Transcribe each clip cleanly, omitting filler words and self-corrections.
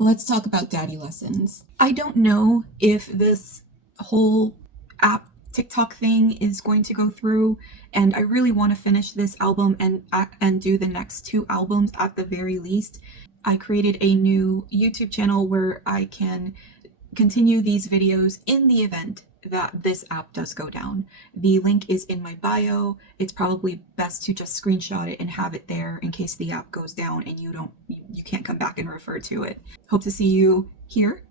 Let's talk about daddy lessons. I don't know if this whole app TikTok thing is going to go through, and I really want to finish this album and do the next two albums at the very least. I created a new YouTube channel where I can continue these videos in the event that this app does go down. The link is in my bio. It's probably best to just screenshot it and have it there in case the app goes down and you can't come back and refer to it. Hope to see you here,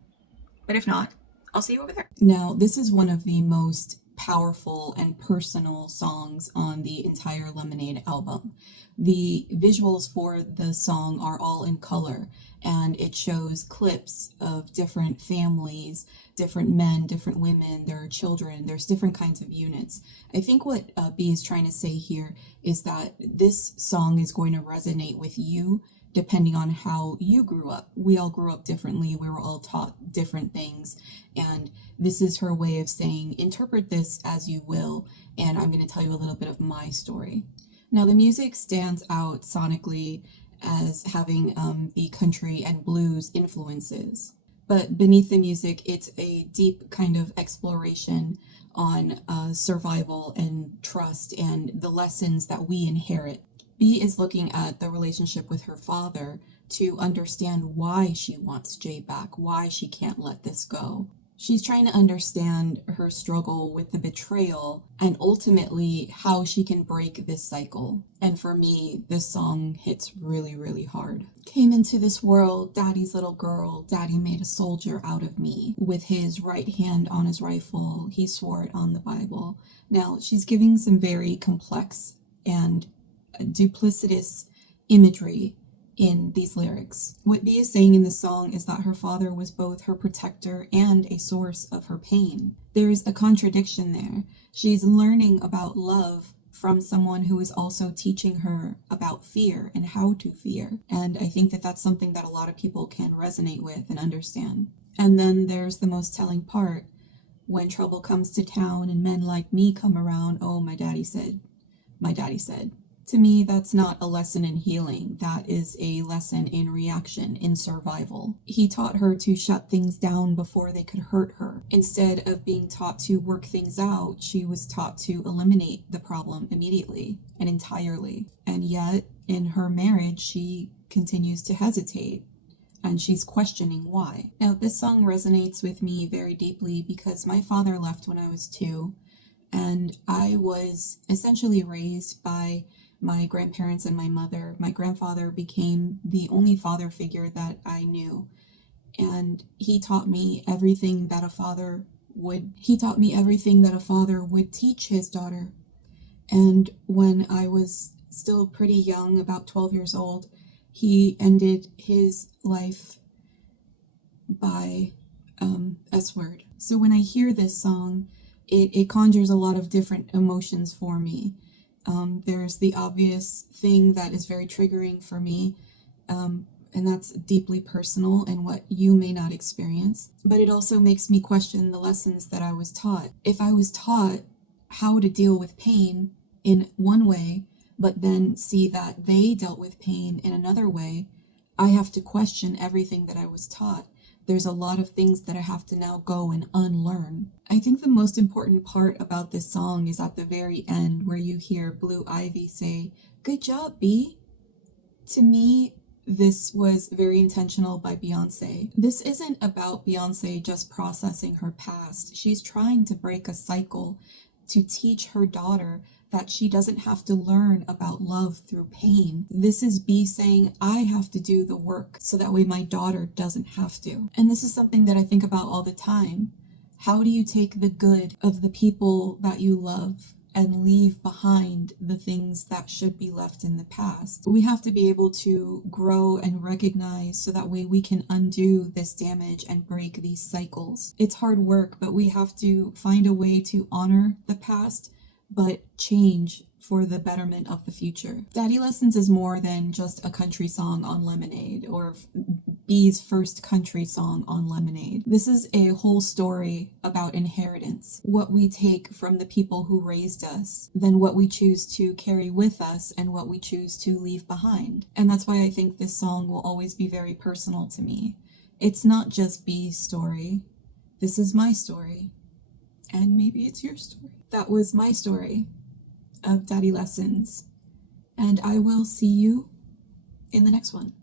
but if not, I'll see you over there. Now, this is one of the most powerful and personal songs on the entire Lemonade album. The visuals for the song are all in color, and it shows clips of different families, different men, different women, there are children, there's different kinds of units. I think what B is trying to say here is that this song is going to resonate with you depending on how you grew up. We all grew up differently, we were all taught different things, and this is her way of saying, interpret this as you will, and I'm going to tell you a little bit of my story. Now, the music stands out sonically as having the country and blues influences. But beneath the music, it's a deep kind of exploration on survival and trust and the lessons that we inherit. B is looking at the relationship with her father to understand why she wants Jay back, why she can't let this go. She's trying to understand her struggle with the betrayal and ultimately how she can break this cycle. And for me, this song hits really, really hard. Came into this world, daddy's little girl, daddy made a soldier out of me. With his right hand on his rifle, he swore it on the Bible. Now, she's giving some very complex and duplicitous imagery in these lyrics. What B is saying in the song is that her father was both her protector and a source of her pain. There's a contradiction there. She's learning about love from someone who is also teaching her about fear and how to fear. And I think that that's something that a lot of people can resonate with and understand. And then there's the most telling part. When trouble comes to town and men like me come around, oh, my daddy said. My daddy said. To me, that's not a lesson in healing. That is a lesson in reaction, in survival. He taught her to shut things down before they could hurt her. Instead of being taught to work things out, she was taught to eliminate the problem immediately and entirely. And yet, in her marriage, she continues to hesitate. And she's questioning why. Now, this song resonates with me very deeply because my father left when I was 2, and I was essentially raised by my grandparents and my mother. My grandfather became the only father figure that I knew. And he taught me everything that a father would teach his daughter. And when I was still pretty young, about 12 years old, he ended his life by S-word. So when I hear this song, it conjures a lot of different emotions for me. There's the obvious thing that is very triggering for me, and that's deeply personal and what you may not experience. But it also makes me question the lessons that I was taught. If I was taught how to deal with pain in one way, but then see that they dealt with pain in another way, I have to question everything that I was taught. There's a lot of things that I have to now go and unlearn. I think the most important part about this song is at the very end where you hear Blue Ivy say, "Good job, B." To me, this was very intentional by Beyonce. This isn't about Beyonce just processing her past. She's trying to break a cycle to teach her daughter that she doesn't have to learn about love through pain. This is B saying, I have to do the work so that way my daughter doesn't have to. And this is something that I think about all the time. How do you take the good of the people that you love and leave behind the things that should be left in the past? We have to be able to grow and recognize so that way we can undo this damage and break these cycles. It's hard work, but we have to find a way to honor the past but change for the betterment of the future. Daddy Lessons is more than just a country song on Lemonade or B's first country song on Lemonade. This is a whole story about inheritance, what we take from the people who raised us, then what we choose to carry with us and what we choose to leave behind. And that's why I think this song will always be very personal to me. It's not just B's story. This is my story. And maybe it's your story. That was my story of Daddy Lessons. And I will see you in the next one.